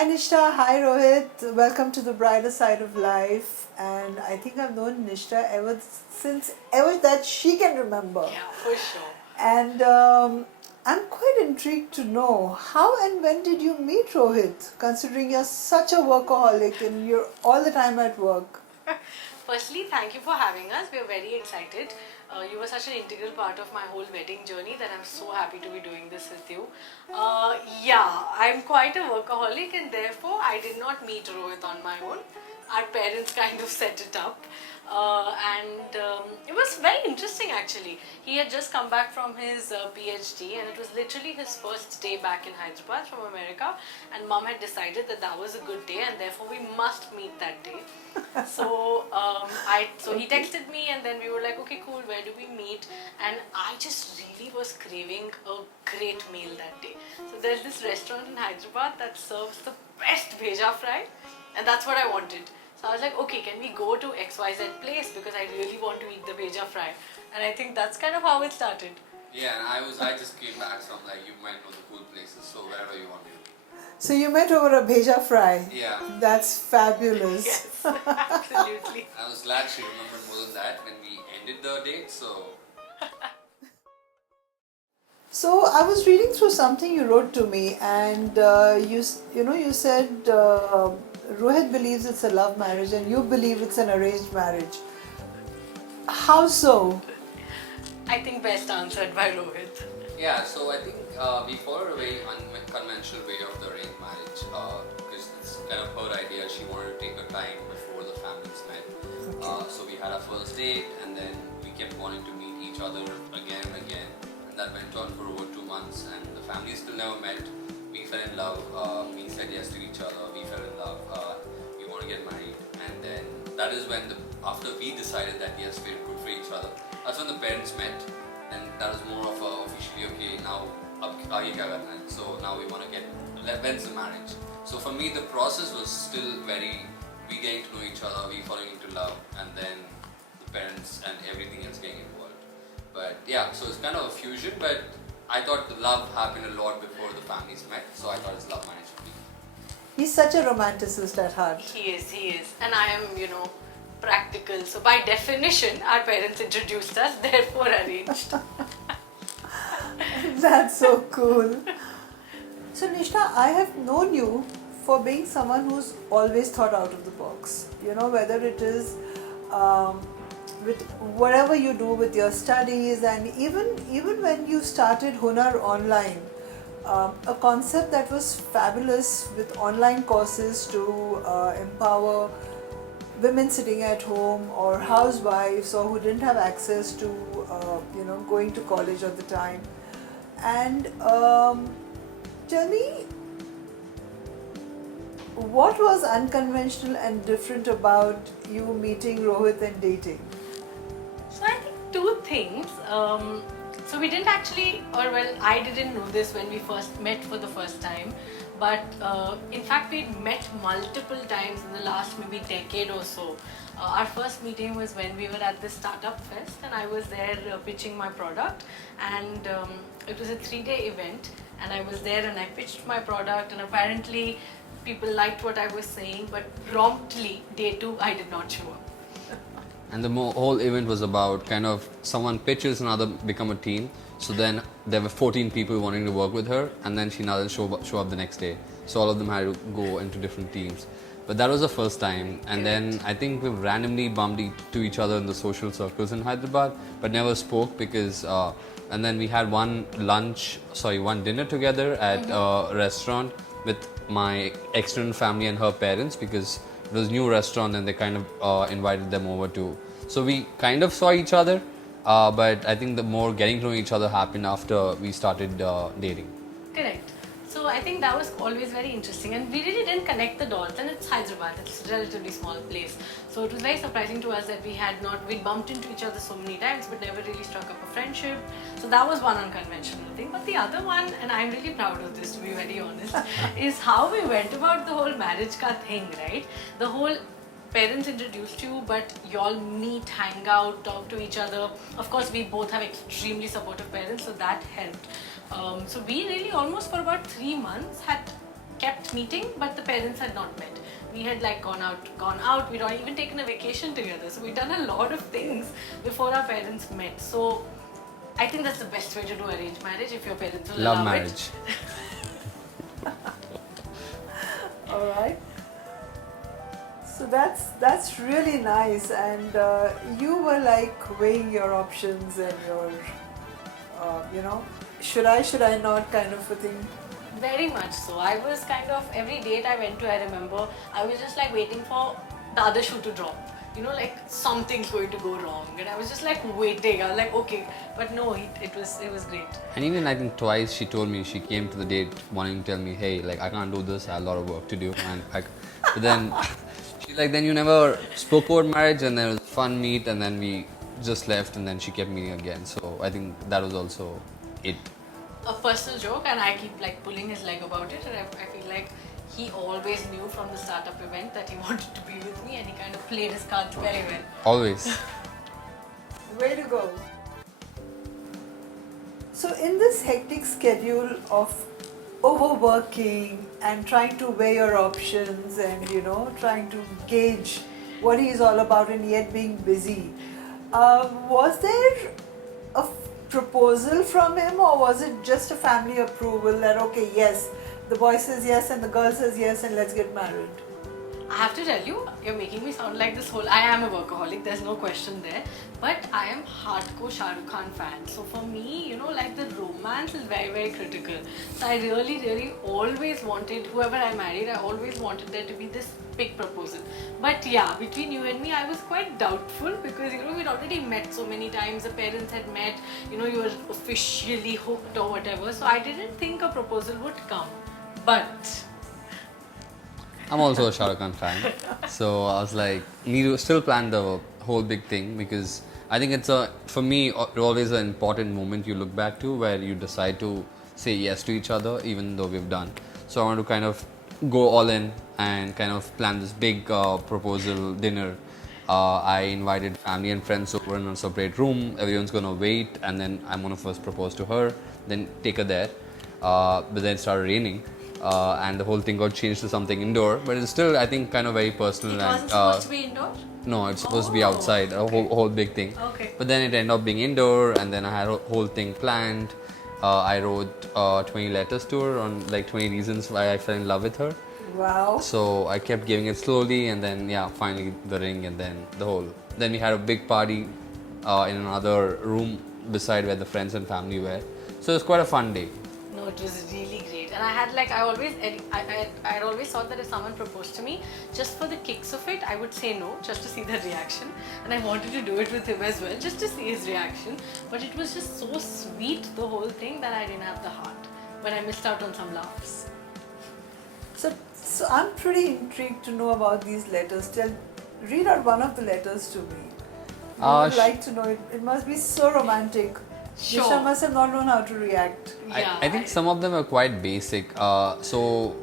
Hi Nishta, hi Rohit. Welcome to the brighter side of life. And I think I've known Nishta ever that she can remember. Yeah, for sure. And I'm quite intrigued to know how and when did you meet Rohit, considering you're such a workaholic and you're all the time at work. Firstly, thank you for having us. We are very excited. You were such an integral part of my whole wedding journey that I'm so happy to be doing this with you. Yeah, I'm quite a workaholic and therefore I did not meet Rohit on my own. Our parents kind of set it up. And it was very interesting actually. He had just come back from his PhD and it was literally his first day back in Hyderabad from America, and mom had decided that that was a good day and therefore we must meet that day. So he texted me and then we were like, okay, cool, where do we meet? And I just really was craving a great meal that day. So there's this restaurant in Hyderabad that serves the best bheja fry, and that's what I wanted. So I was like, okay, can we go to XYZ place because I really want to eat the bheja fry. And I think that's kind of how it started. Yeah, and I just came back from like you might know the cool places, so wherever you want to. So you met over a bheja fry. Yeah. That's fabulous. Yes, absolutely. I was glad she remembered more than that when we ended the date. So I was reading through something you wrote to me, and you said Rohit believes it's a love marriage, and you believe it's an arranged marriage. How so? I think best answered by Rohit. Yeah, so I think we followed a very unconventional way of the arranged marriage because it's kind of her idea. She wanted to take her time before the families met. So we had our first date, and then we kept wanting to meet each other again and again. That went on for over 2 months, and the families still never met. We fell in love. We said yes to each other. We fell in love. We want to get married, and then that is when after we decided that yes, we're good for each other. That's when the parents met, and that was more of a officially okay. Now, aage kya karna hai? So now we want to when's the marriage? So for me, the process was still very we getting to know each other, we falling into love, and then the parents and everything else getting involved. But yeah, so it's kind of a fusion, but I thought the love happened a lot before the families met, so I thought it's love marriage for me. He's such a romanticist at heart. He is. And I am, practical. So by definition, our parents introduced us, therefore arranged. That's so cool. So Nishta, I have known you for being someone who's always thought out of the box. Whether it is with whatever you do with your studies, and even when you started Hunar Online, a concept that was fabulous with online courses to empower women sitting at home or housewives or who didn't have access to going to college at the time. And tell me, what was unconventional and different about you meeting Rohit and dating? So I think two things. So we didn't actually, I didn't know this when we first met for the first time. But in fact, we met multiple times in the last maybe decade or so. Our first meeting was when we were at the Startup Fest, and I was there pitching my product. And it was a 3-day event, and I was there and I pitched my product, and apparently people liked what I was saying, but promptly, day 2, I did not show up. And the whole event was about kind of someone pitches, another become a team. So then there were 14 people wanting to work with her, and then she doesn't show up the next day. So all of them had to go into different teams. But that was the first time, and then I think we randomly bumped into each other in the social circles in Hyderabad, but never spoke because. And then we had one dinner together at a restaurant with my extended family and her parents because it was a new restaurant and they kind of invited them over too. So we kind of saw each other, but I think the more getting to know each other happened after we started dating. Correct. So I think that was always very interesting, and we really didn't connect the dots. And it's Hyderabad; it's a relatively small place, so it was very surprising to us that we bumped into each other so many times, but never really struck up a friendship. So that was one unconventional thing. But the other one, and I'm really proud of this to be very honest, is how we went about the whole marriage ka thing, right? The whole parents introduced you, but y'all meet, hang out, talk to each other. Of course, we both have extremely supportive parents, so that helped. So we really almost for about 3 months had kept meeting, but the parents had not met. We had like gone out. We'd not even taken a vacation together. So we'd done a lot of things before our parents met. So I think that's the best way to do arranged marriage if your parents will Love allow marriage. it. All right. So that's really nice, and you were like weighing your options and your, should I not kind of a thing. Very much so. I was kind of, every date I went to, I remember, I was just like waiting for the other shoe to drop. Like something's going to go wrong, and I was just like waiting. I was like, okay, but no, it was great. And even I think twice she told me, she came to the date wanting to tell me, hey, like I can't do this, I have a lot of work to do. And but then she's like, then you never spoke about marriage, and then it was a fun meet, and then we just left, and then she kept meeting again. So I think that was also it. A personal joke, and I keep like pulling his leg about it, and I feel like he always knew from the startup event that he wanted to be with me, and he kind of played his cards very well. Always. Way to go. So in this hectic schedule of overworking and trying to weigh your options and trying to gauge what he is all about and yet being busy, was there a proposal from him, or was it just a family approval that okay, yes, the boy says yes and the girl says yes and let's get married? I have to tell you, you're making me sound like this whole. I am a workaholic, there's no question there. But I am hardcore Shah Rukh Khan fan. So for me, like the romance is very, very critical. So I really, really always wanted, whoever I married, I always wanted there to be this big proposal. But yeah, between you and me, I was quite doubtful because, we'd already met so many times, the parents had met, you were officially hooked or whatever. So I didn't think a proposal would come. But I'm also a Shah Rukh Khan fan, so I was like, need to still plan the whole big thing, because I think it's for me always an important moment you look back to where you decide to say yes to each other even though we've done. So I want to kind of go all in and kind of plan this big proposal dinner. I invited family and friends over in a separate room. Everyone's gonna wait, and then I'm gonna first propose to her, then take her there. But then it started raining. And the whole thing got changed to something indoor, but it's still, I think, kind of very personal. it wasn't supposed to be indoor? No, it's supposed to be Oh. outside, a whole big thing. Okay. But then it ended up being indoor, and then I had a whole thing planned. I wrote 20 letters to her on like 20 reasons why I fell in love with her. Wow. So I kept giving it slowly, and then finally the ring, and then the whole. Then we had a big party in another room beside where the friends and family were. So it was quite a fun day. No, it was really great, and I had like I had always thought that if someone proposed to me, just for the kicks of it, I would say no, just to see the reaction, and I wanted to do it with him as well, just to see his reaction. But it was just so sweet, the whole thing, that I didn't have the heart. But I missed out on some laughs. So I'm pretty intrigued to know about these letters. Read out one of the letters to me. I would like to know it. It must be so romantic. Sure. Disha must have not known how to react. Yeah, I think some of them are quite basic. So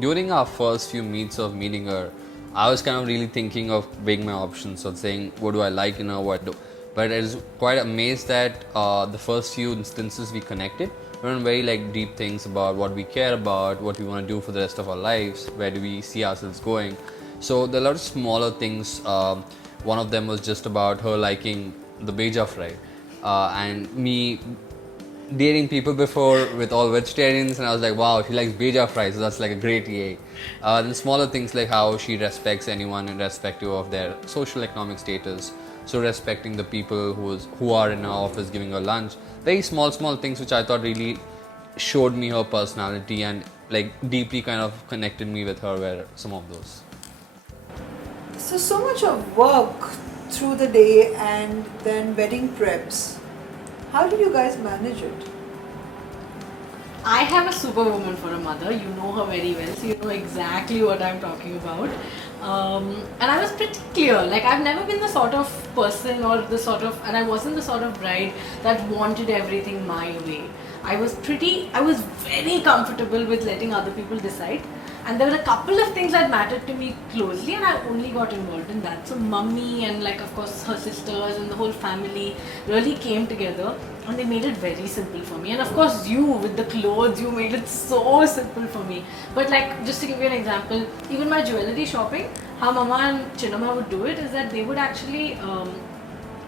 during our first few meets of meeting her, I was kind of really thinking of weighing my options, of saying what do I like in her, what do. But I was quite amazed that the first few instances we connected were on very like deep things about what we care about, what we want to do for the rest of our lives, where do we see ourselves going. So there are a lot of smaller things. One of them was just about her liking the beja fry. And me dating people before with all vegetarians, and I was like, wow, she likes beja fry, so that's like a great yay. Then smaller things like how she respects anyone irrespective of their social economic status, so respecting the people who are in her office giving her lunch. Very small things which I thought really showed me her personality and like deeply kind of connected me with her were some of those. So much of work through the day and then wedding preps. How did you guys manage it? I have a superwoman for a mother. You know her very well, so you know exactly what I'm talking about. And I was pretty clear. Like, I've never been the sort of person and I wasn't the sort of bride that wanted everything my way. I was very comfortable with letting other people decide. And there were a couple of things that mattered to me closely, and I only got involved in that. So mummy and like of course her sisters and the whole family really came together, and they made it very simple for me. And of course you with the clothes, you made it so simple for me. But like just to give you an example, even my jewelry shopping, how Mama and Chinnamma would do it is that they would actually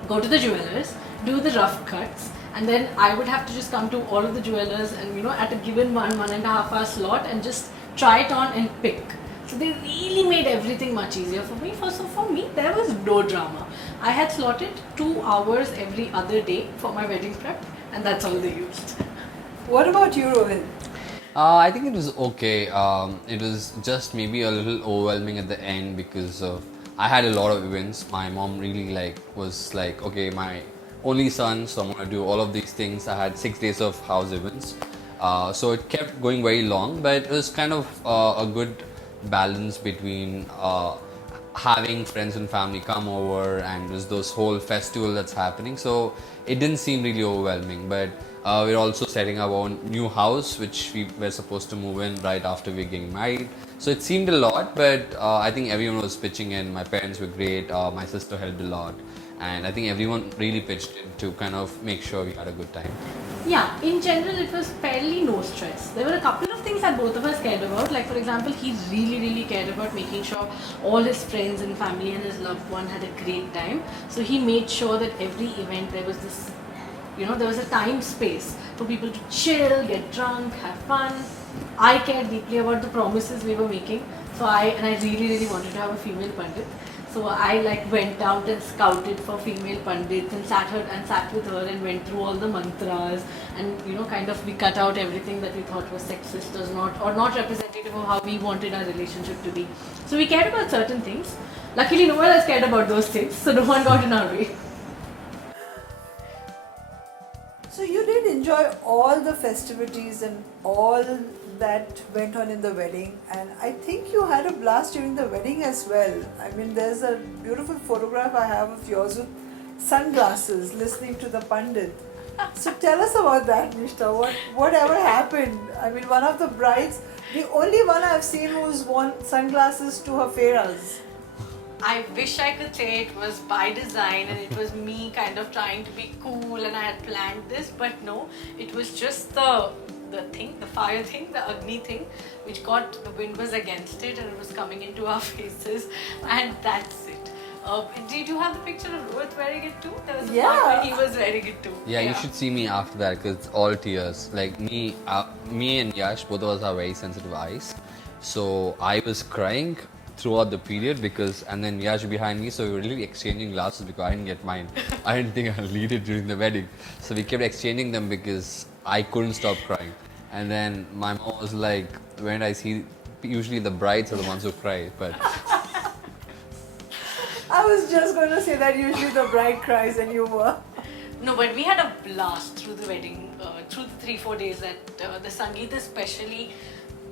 go to the jewelers, do the rough cuts, and then I would have to just come to all of the jewelers and at a given 1.5 hour slot and just try it on and pick. So they really made everything much easier for me. So for me, there was no drama. I had slotted 2 hours every other day for my wedding prep, and that's all they used. What about you, Rohit? I think it was okay. It was just maybe a little overwhelming at the end because I had a lot of events. My mom really was like, okay, my only son, so I'm gonna do all of these things. I had 6 days of house events, so it kept going very long. But it was kind of a good balance between having friends and family come over and there's this whole festival that's happening. So it didn't seem really overwhelming. But we're also setting up our new house, which we were supposed to move in right after we're getting married. So it seemed a lot, but I think everyone was pitching in. My parents were great. My sister helped a lot. And I think everyone really pitched in to kind of make sure we had a good time. Yeah, in general, it was fairly no stress. There were a couple of things that both of us cared about. Like, for example, he really cared about making sure all his friends and family and his loved one had a great time. So he made sure that every event there was this, there was a time space for people to chill, get drunk, have fun. I cared deeply about the promises we were making. So I really wanted to have a female pandit. So I went out and scouted for female pandits and sat with her and went through all the mantras and kind of we cut out everything that we thought was sexist or not representative of how we wanted our relationship to be. So we cared about certain things. Luckily no one else cared about those things, so no one got in our way. So you did enjoy all the festivities and all that went on in the wedding, and I think you had a blast during the wedding as well. I mean, there's a beautiful photograph I have of yours with sunglasses listening to the Pandit. So tell us about that, Nishta. Whatever happened? I mean, one of the brides, the only one I've seen who's worn sunglasses to her fairas. I wish I could say it was by design and it was me kind of trying to be cool and I had planned this, but no, it was just the fire thing, the Agni thing, which the wind was against it and it was coming into our faces, and that's it. Did you have the picture of Rohit wearing it too? There was a part where he was wearing it too. Yeah, you should see me after that because it's all tears. Like me and Yash, both of us have very sensitive eyes. So I was crying throughout the period and then Yash behind me, so we were really exchanging glasses because I didn't get mine. I didn't think I'd need it during the wedding. So we kept exchanging them because I couldn't stop crying. And then my mom was like, when I see, usually the brides are the ones who cry, but... I was just going to say that usually the bride cries and you were. No, but we had a blast through the wedding, through the 3-4 days that the Sangeet especially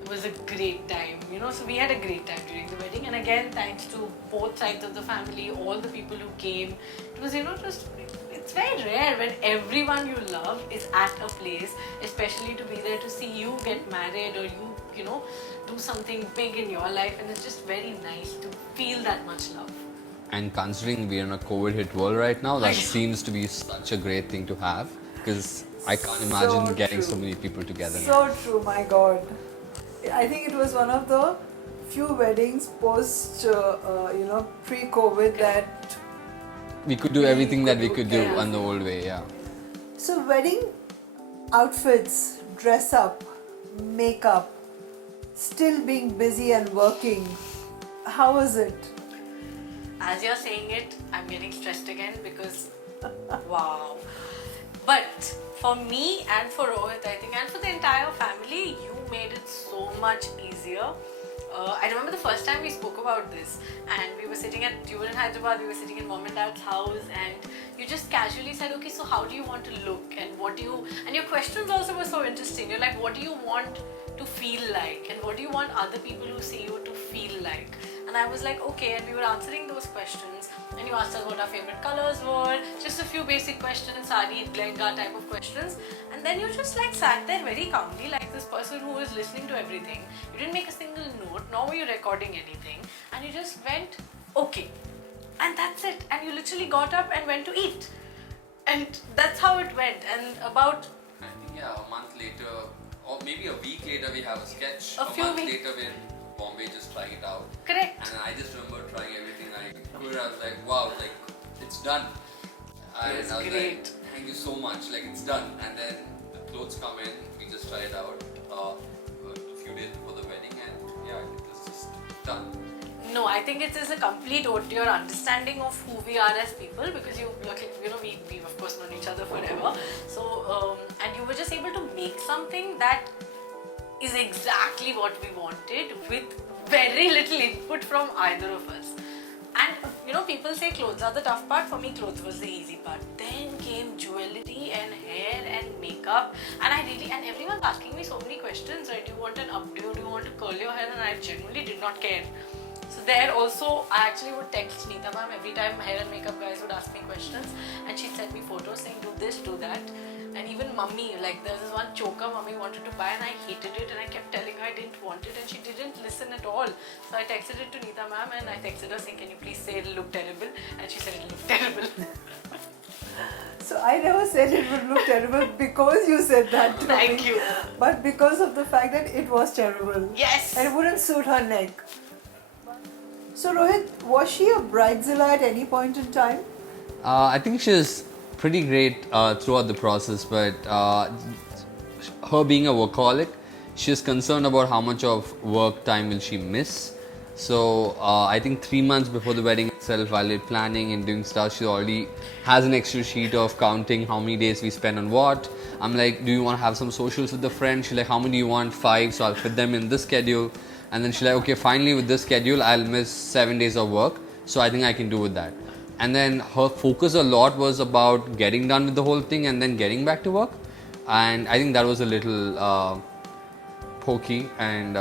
was a great time, so we had a great time during the wedding, and again thanks to both sides of the family, all the people who came. It was it's very rare when everyone you love is at a place, especially to be there to see you get married or you do something big in your life, and it's just very nice to feel that much love. And considering we're in a COVID hit world right now, that seems to be such a great thing to have because I can't imagine getting so many people together. So true, my God. I think it was one of the few weddings post, pre-COVID that we could do everything that we could do on the old way, yeah. So wedding outfits, dress up, makeup, still being busy and working. How was it? As you're saying it, I'm getting stressed again because wow. But for me and for Rohit, I think, and for the entire family, you made it so much easier. I remember the first time we spoke about this, and you were in Hyderabad, we were sitting in mom and dad's house, and you just casually said, okay, so how do you want to look, and and your questions also were so interesting. You're like, what do you want to feel like, and what do you want other people who see you to feel like? And I was like, okay, and we were answering those questions, and you asked us what our favorite colors were, just a few basic questions, sari, lehenga type of questions, and then you just sat there very calmly like this this person who was listening to everything. You didn't make a single note, nor were you recording anything, and you just went, okay. And that's it. And you literally got up and went to eat. And that's how it went. And about I think a month later, or maybe a week later, we have a sketch. A few month weeks. later, we're in Bombay just trying it out. correct. And I just remember trying everything I could. I was like, wow, like it's done. And was I was great. like, thank you so much, like it's done. And then the clothes come in, we just try it out a few days before the wedding, and yeah, it was just done. No, I think it is a complete ode to your understanding of who we are as people, because we've of course known each other forever. So, and you were just able to make something that is exactly what we wanted with very little input from either of us. And people say clothes are the tough part. For me, clothes was the easy part. Then came jewelry and hair and makeup, and everyone's asking me so many questions. Right? Do you want an updo? Do you want to curl your hair? And I genuinely did not care. So there also, I actually would text Neeta ma'am every time hair and makeup guys would ask me questions, and she'd send me photos saying do this, do that. And even mummy, like there's this one choker mummy wanted to buy and I hated it, and I kept telling her I didn't want it, and she didn't listen at all. So I texted it to Neeta ma'am and I texted her saying, can you please say it'll look terrible? And she said it'll look terrible. So I never said it would look terrible because you said that to Thank me. you. But because of the fact that it was terrible. Yes. And it wouldn't suit her neck. So Rohit, was she a bridezilla at any point in time? I think she was pretty great throughout the process, but her being a workaholic, she was concerned about how much of work time will she miss. So I think 3 months before the wedding itself, while we're planning and doing stuff, she already has an Excel sheet of counting how many days we spend on what. I'm like, do you want to have some socials with the friends? She's like, how many do you want? 5, so I'll fit them in this schedule. And then she's like, okay, finally with this schedule, I'll miss 7 days of work. So I think I can do with that. And then her focus a lot was about getting done with the whole thing and then getting back to work. And I think that was a little pokey and...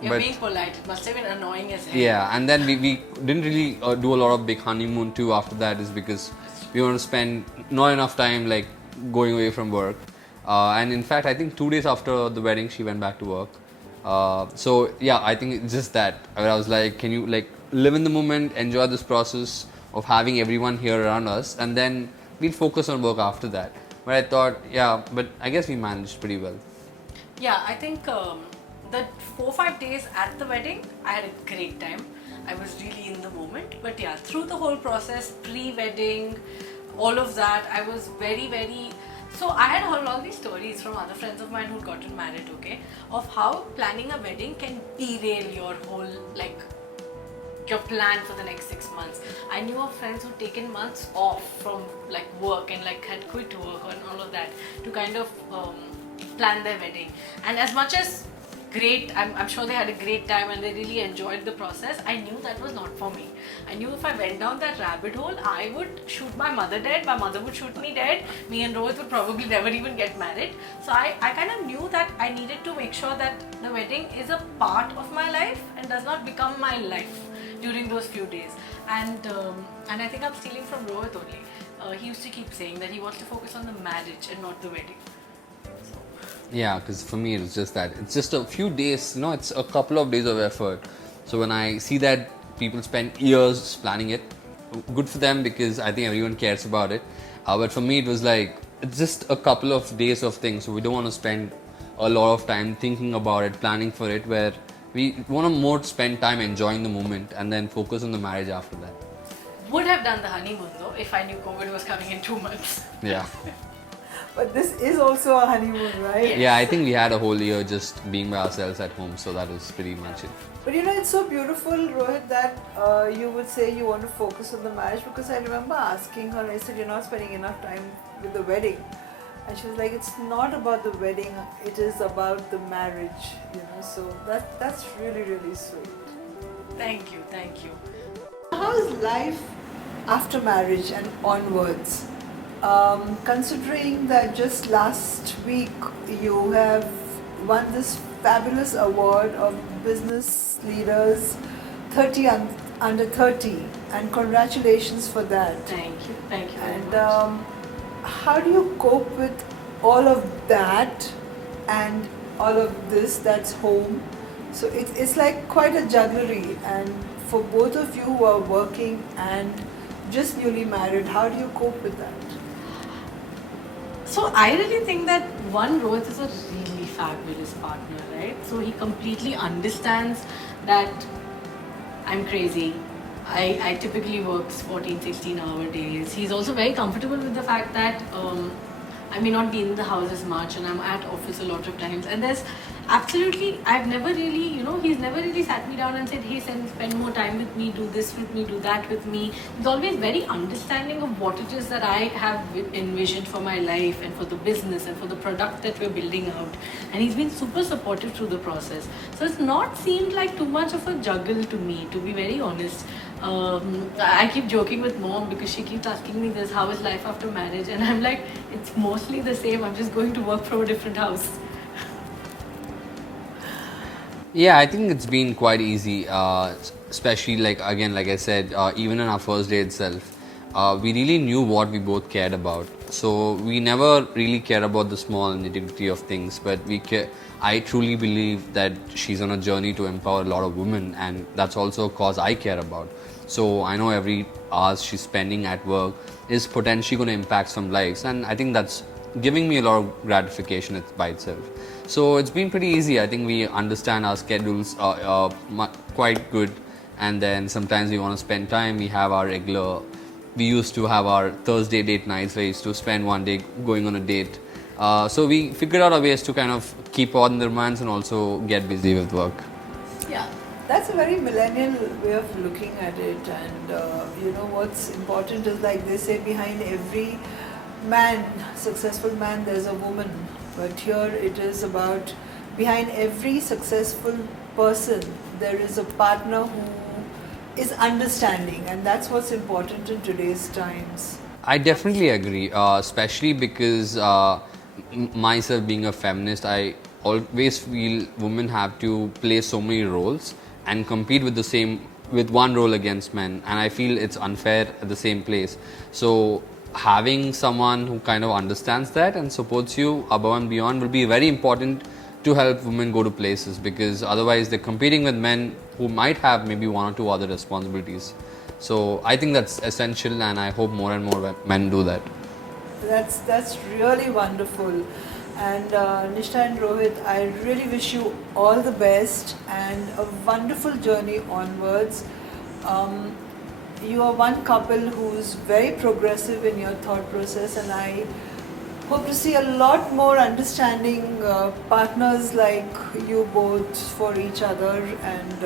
You're being polite. It must have been annoying as hell. Yeah, and then we didn't really do a lot of big honeymoon too after that, is because we want to spend not enough time like going away from work. And in fact, I think 2 days after the wedding, she went back to work. So yeah, I think it's just that. I was like, can you like live in the moment, enjoy this process of having everyone here around us, and then we'll focus on work after that. But I thought, yeah, but I guess we managed pretty well. Yeah, I think the 4-5 days at the wedding, I had a great time. I was really in the moment. But yeah, through the whole process, pre-wedding, all of that, I was very, very... So I had heard all these stories from other friends of mine who'd gotten married, okay, of how planning a wedding can derail your whole, like, your plan for the next 6 months. I knew of friends who'd taken months off from like work and like had quit work and all of that to kind of plan their wedding. And as much as great, I'm sure they had a great time and they really enjoyed the process, I knew that was not for me. I knew if I went down that rabbit hole, I would shoot my mother dead, my mother would shoot me dead, me and Rohit would probably never even get married. So I kind of knew that I needed to make sure that the wedding is a part of my life and does not become my life during those few days. And I think I'm stealing from Rohit only. He used to keep saying that he wants to focus on the marriage and not the wedding. Yeah, because for me it's just that. It's just a few days, it's a couple of days of effort. So when I see that people spend years planning it, good for them, because I think everyone cares about it. But for me it was like, it's just a couple of days of things. So we don't want to spend a lot of time thinking about it, planning for it, where we want to more spend time enjoying the moment and then focus on the marriage after that. Would have done the honeymoon though if I knew COVID was coming in 2 months. Yeah. But this is also a honeymoon, right? Yeah, I think we had a whole year just being by ourselves at home, so that was pretty much it. But it's so beautiful, Rohit, that you would say you want to focus on the marriage, because I remember asking her, I said, you're not spending enough time with the wedding. And she was like, it's not about the wedding, it is about the marriage, so that's really, really sweet. Thank you, thank you. How is life after marriage and onwards? Considering that just last week you have won this fabulous award of Business Leaders 30 under 30, and congratulations for that. Thank you very And much. how do you cope with all of that and all of this, that's home. So it's like quite a jugglery. And for both of you who are working and just newly married, how do you cope with that? So I really think that one, Rohit is a really fabulous partner, right? So he completely understands that I'm crazy. I typically works 14, 16-hour days. He's also very comfortable with the fact that I may not be in the house as much and I'm at office a lot of times. And there's absolutely, I've never really, he's never really sat me down and said, hey, spend more time with me, do this with me, do that with me. He's always very understanding of what it is that I have envisioned for my life and for the business and for the product that we're building out. And he's been super supportive through the process. So it's not seemed like too much of a juggle to me, to be very honest. I keep joking with mom because she keeps asking me this, how is life after marriage? And I'm like, it's mostly the same. I'm just going to work from a different house. Yeah, I think it's been quite easy, especially like I said, even in our first day itself, we really knew what we both cared about. So we never really care about the small nitty-gritty of things, but I truly believe that she's on a journey to empower a lot of women, and that's also a cause I care about. So I know every hour she's spending at work is potentially going to impact some lives, and I think that's giving me a lot of gratification by itself. So it's been pretty easy. I think we understand our schedules quite good, and then sometimes we want to spend time. We used to have our Thursday date nights where we used to spend one day going on a date. So we figured out a ways to kind of keep on the romance and also get busy with work. Yeah. That's a very millennial way of looking at it. And what's important is, like they say, behind every man, successful man, there's a woman. But here it is about behind every successful person, there is a partner who is understanding, and that's what's important in today's times. I definitely agree, especially because myself being a feminist, I always feel women have to play so many roles and compete with one role against men, and I feel it's unfair at the same place. So having someone who kind of understands that and supports you above and beyond will be very important to help women go to places, because otherwise they're competing with men who might have maybe one or two other responsibilities. So I think that's essential, and I hope more and more men do that. That's really wonderful. And Nishtha and Rohit, I really wish you all the best and a wonderful journey onwards. You are one couple who's very progressive in your thought process, and I hope to see a lot more understanding partners like you both for each other. And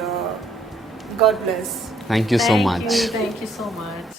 God bless. Thank you so much. Thank you so much.